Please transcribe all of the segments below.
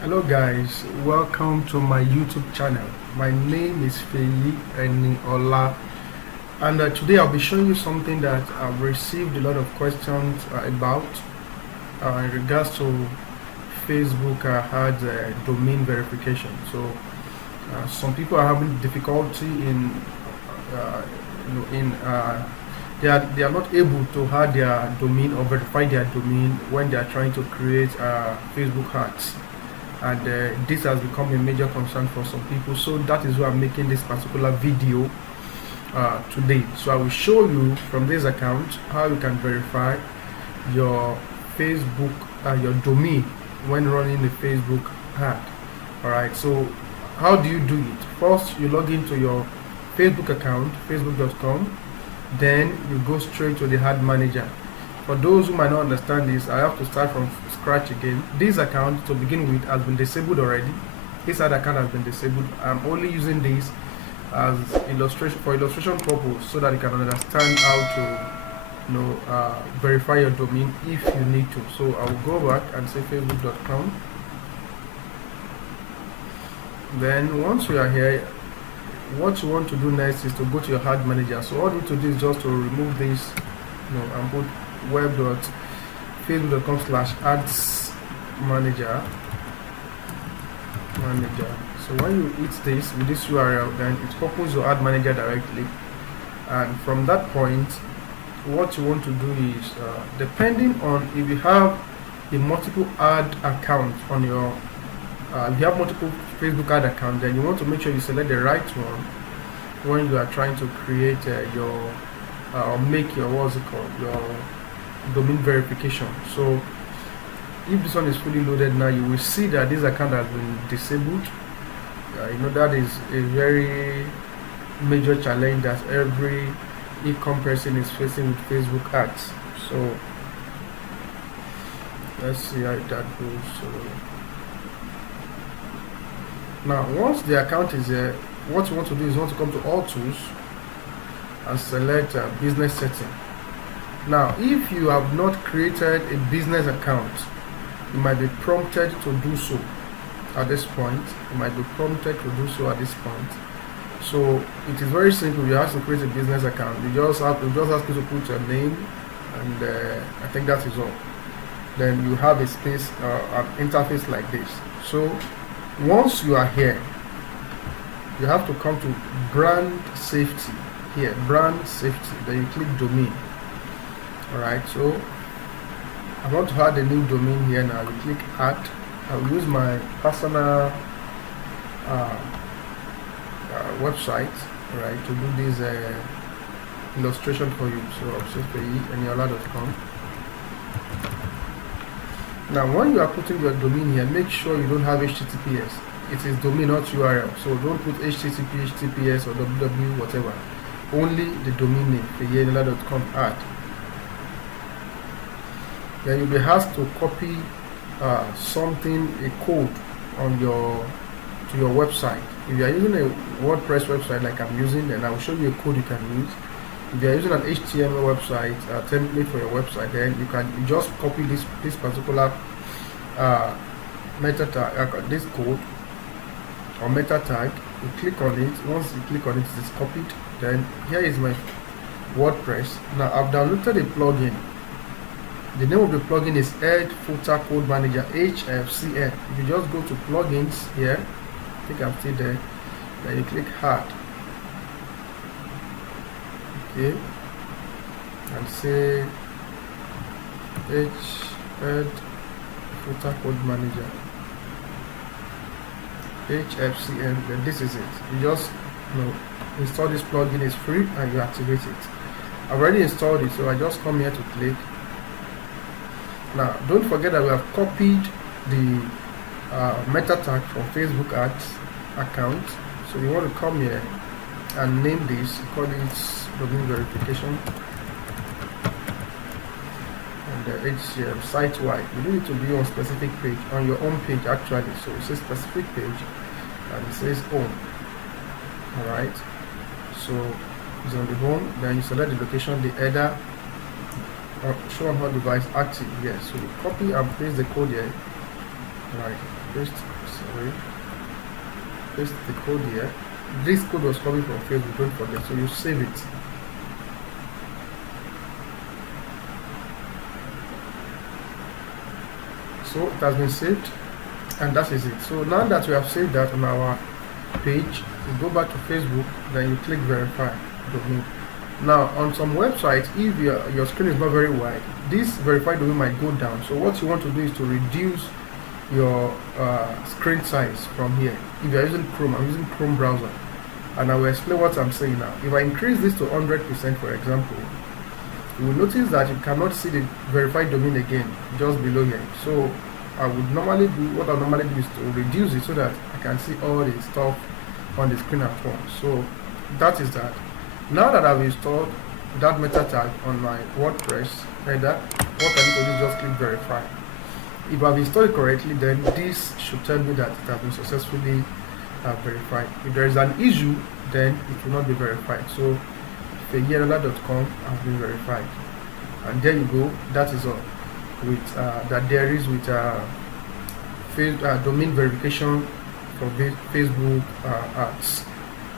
Hello guys, welcome to my YouTube channel. My name is Feyi Eniola, and today I'll be showing you something that I've received a lot of questions about in regards to Facebook had domain verification. So some people are having difficulty in you know in they are not able to have their domain or verify their domain when they are trying to create Facebook ads, and this has become a major concern for some people. So that is why I'm making this particular video today. So I will show you from this account how you can verify your Facebook your domain when running the Facebook ad. All right, so how do you do it? First, you log into your Facebook account, facebook.com. Then you go straight to the ad manager. For those who might not understand this, I have to start from scratch again. This account, to begin with, has been disabled already. This ad account has been disabled. I'm only using this as illustration purpose, so that you can understand how to verify your domain if you need to. So I'll go back and say facebook.com. Then once you are here, what you want to do next is to go to your ad manager. So all you need to do is just to remove this, and put web.facebook.com/ads manager. So when you hit this with this URL, then it opens your ad manager directly, and from that point, what you want to do is depending on if you have a multiple ad account on your if you have multiple Facebook ad accounts, then you want to make sure you select the right one when you are trying to create your or make your your domain verification. So if this one is fully loaded now, you will see that this account has been disabled. That is a very major challenge that every e-com person is facing with Facebook ads. So let's see how that goes. So now once the account is there, what you want to do is you want to come to all tools and select business setting. Now if you have not created a business account, you might be prompted to do so at this point. So it is very simple. You have to create a business account. You just ask you to put your name, and I think that is all. Then you have a space, an interface like this. So once you are here, you have to come to brand safety. Here, brand safety, then you click domain. Alright, so I want to add a new domain here now. You click add. I'll use my personal website, right, to do this illustration for you. So I'll say eniola.com. Now when you are putting your domain here, make sure you don't have HTTPS. It is domain, not URL. So don't put HTTP, HTTPS or www, whatever. Only the domain name, feyieniola.com add. Then you'll be asked to copy something, a code to your website. If you are using a WordPress website like I'm using, then I will show you a code you can use. If you are using an HTML website, template for your website, then you just copy this particular meta tag, this code or meta tag. You click on it. Once you click on it, it is copied. Then here is my WordPress. Now I've downloaded a plugin. The name of the plugin is Head Footer Code Manager, HFCM. If you just go to plugins here, I think I'm still there. Then you click add. Okay, and say Head Footer Code Manager, HFCM. Then this is it. You just install this plugin. Is free, and you activate it. I've already installed it, so I just come here to click. Now don't forget that we have copied the meta tag from Facebook ads account. So you want to come here and name this, call it domain verification, and HCM site wide. You don't need to be on specific page, on your own page actually. So it says specific page and it says home. Alright, so it's on the home. Then you select the location, the header, show on hot device active. Yes, so you copy and paste the code here Right. Paste, sorry, paste the code here. This code was coming from Facebook, don't forget. So you save it. So it has been saved, and that is it. So now that we have saved that on our page, you go back to Facebook, then you click verify domain. Now on some websites, if your screen is not very wide, this verified domain might go down. So what you want to do is to reduce your screen size from here. If you're using Chrome, I'm using Chrome browser, and I will explain what I'm saying now. If I increase this to 100%, for example, you will notice that you cannot see the verified domain again just below here. So I would normally do, what I normally do is to reduce it so that I can see all the stuff on the screen at once. So that is that. Now that I've installed that meta tag on my WordPress header, what I need to do is just click verify. If I've installed it correctly, then this should tell me that it has been successfully verified. If there is an issue, then it will not be verified. So feyienola.com has been verified, and there you go. That is all with that there is with domain verification for Facebook ads.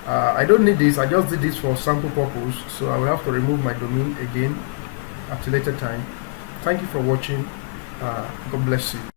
I don't need this. I just did this for sample purpose, so I will have to remove my domain again at a later time. Thank you for watching. God bless you.